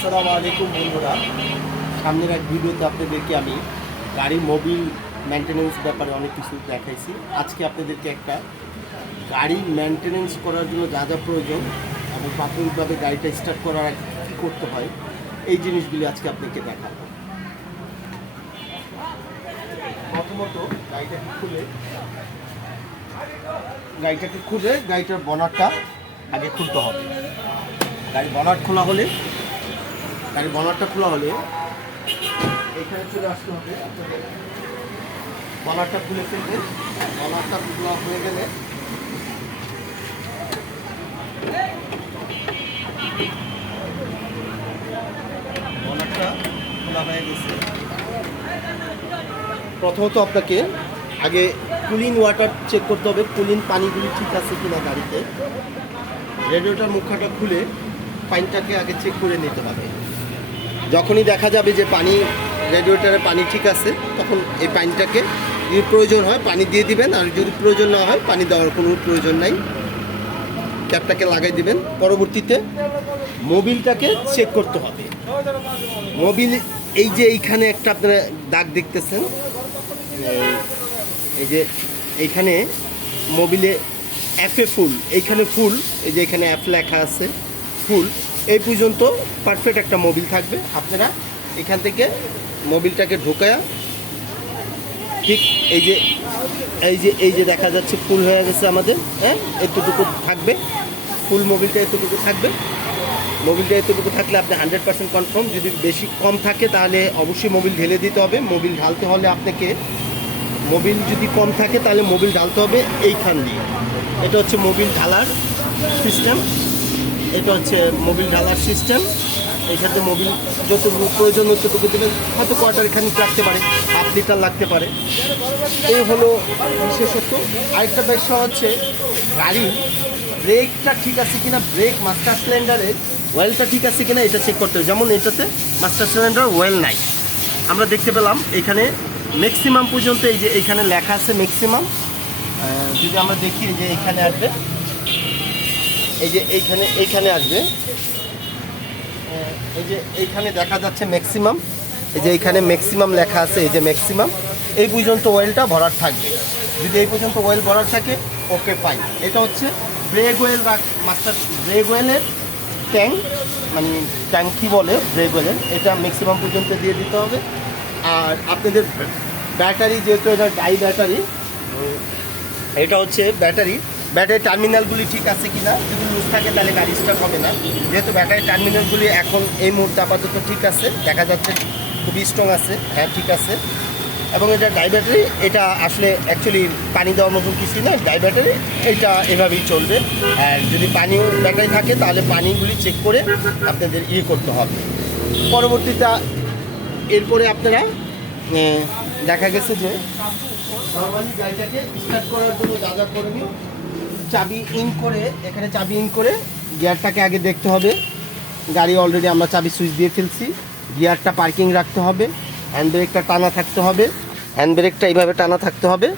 আসসালামু আলাইকুম বন্ধুরা, সামনের এক ভিডিওতে আপনাদেরকে আমি গাড়ির মোবিল মেনটেন্যান্স ব্যাপারে অনেক কিছু দেখাইছি। আজকে আপনাদেরকে একটা গাড়ি মেনটেন্যান্স করার জন্য যা যা প্রয়োজন এবং প্রাথমিকভাবে গাড়িটা স্টার্ট করার আগে কী করতে হয় এই জিনিসগুলি আজকে আপনাকে দেখাবো। প্রথমত গাড়িটাকে খুলে গাড়িটার বনারটা আগে খুলতে হবে। গাড়ির বনারটা খোলা হলে এখানে চলে আসতে হবে। আপনাদের বনারটা খুলে ফেলবে। বনারটা খোলা হয়ে গেলে বনারটা খোলা হয়ে গেছে। প্রথমত আপনাকে আগে কুলিং ওয়াটার চেক করতে হবে, কুলিং পানিগুলি ঠিক আছে কিনা গাড়িতে। রেডিয়েটর মুখাটা খুলে পানিটাকে আগে চেক করে নিতে হবে। যখনই দেখা যাবে যে রেডিয়েটরে পানি ঠিক আছে, তখন এই পানিটাকে যদি প্রয়োজন হয় পানি দিয়ে দিবেন, আর যদি প্রয়োজন না হয় পানি দেওয়ার কোনো প্রয়োজন নাই, ক্যাপটাকে লাগাই দিবেন। পরবর্তীতে মোবিলটাকে চেক করতে হবে। মোবিল এই যে এইখানে একটা আপনারা দাগ দেখতেছেন, এই যে এইখানে মোবিলে এফে ফুল, এইখানে ফুল, এই যে এখানে এফ লেখা আছে ফুল, এই পর্যন্ত পারফেক্ট একটা মোবিল থাকবে। আপনারা এখান থেকে মোবিলটাকে ঢোকায়া ঠিক এই যে দেখা যাচ্ছে ফুল হয়ে গেছে আমাদের, হ্যাঁ, এতটুকু থাকবে ফুল, মোবিলটা এতটুকু থাকবে। মোবিলটা এতটুকু থাকলে আপনি 100% কনফার্ম। যদি বেশি কম থাকে তাহলে অবশ্যই মোবিল ঢেলে দিতে হবে। মোবিল ঢালতে হলে আপনাকে, মোবিল যদি কম থাকে তাহলে মোবিল ঢালতে হবে এইখান দিয়ে। এটা হচ্ছে মোবিল ঢালার সিস্টেম। এইখানে মোবিল যতটুকু প্রয়োজন ততটুকু দেবেন। হয়তো কোয়ার্টার এখানে লাগতে পারে, হাফ লিটার লাগতে পারে। এই হলো বিশেষত। আরেকটা বিষয় হচ্ছে গাড়ির ব্রেকটা ঠিক আছে কিনা, ব্রেক মাস্টার সিলিন্ডারের ওয়েলটা ঠিক আছে কিনা এটা চেক করতে হবে। যেমন এটাতে মাস্টার সিলিন্ডার ওয়েল নাই, আমরা দেখতে পেলাম এখানে ম্যাক্সিমাম পর্যন্ত। এই যে এইখানে লেখা আছে ম্যাক্সিমাম। যদি আমরা দেখি যে এইখানে আসবে, এই যে এইখানে আসবে, এই যে এইখানে দেখা যাচ্ছে ম্যাক্সিমাম। এই যে এইখানে ম্যাক্সিমাম লেখা আছে, এই যে ম্যাক্সিমাম। এই পর্যন্ত অয়েলটা ভরার থাকবে। যদি এই পর্যন্ত অয়েল ভরার থাকে, ওকে ফাইন। এটা হচ্ছে ব্রেক অয়েল ব্রেক অয়েলের ট্যাঙ্ক, মানে ট্যাঙ্কি বলে ব্রেক অয়েলের, এটা ম্যাক্সিমাম পর্যন্ত দিয়ে দিতে হবে। আর আপনাদের ব্যাটারি, যেহেতু এটা ডাই ব্যাটারি, এটা হচ্ছে ব্যাটারি টার্মিনালগুলি ঠিক আছে কিনা। যদি লুজ থাকে তাহলে গাড়ি স্টার্ট হবে না। যেহেতু ব্যাটারি টার্মিনালগুলি এখন এই মুহূর্তে আপাতত ঠিক আছে, দেখা যাচ্ছে খুবই স্ট্রং আছে, হ্যাঁ ঠিক আছে। এবং এটা ডাই ব্যাটারি, এটা আসলে অ্যাকচুয়ালি পানি দেওয়ার মতন কিছু না। ডাই ব্যাটারি এটা এভাবেই চলবে। আর যদি পানিও ব্যাটারি থাকে তাহলে পানিগুলি চেক করে আপনাদের করতে হবে। পরবর্তীতে এরপরে আপনারা দেখা গেছে যে নর্মালি গাড়িটাকে স্টার্ট করার জন্য যা যা করবি, এখানে চাবি ইন করে গিয়ারটাকে আগে দেখতে হবে। গাড়ি অলরেডি আমরা চাবি সুইচ দিয়ে ফেলছি। গিয়ারটা পার্কিং রাখতে হবে, হ্যান্ড ব্রেকটা টানা থাকতে হবে, হ্যান্ড ব্রেকটা এইভাবে টানা থাকতে হবে।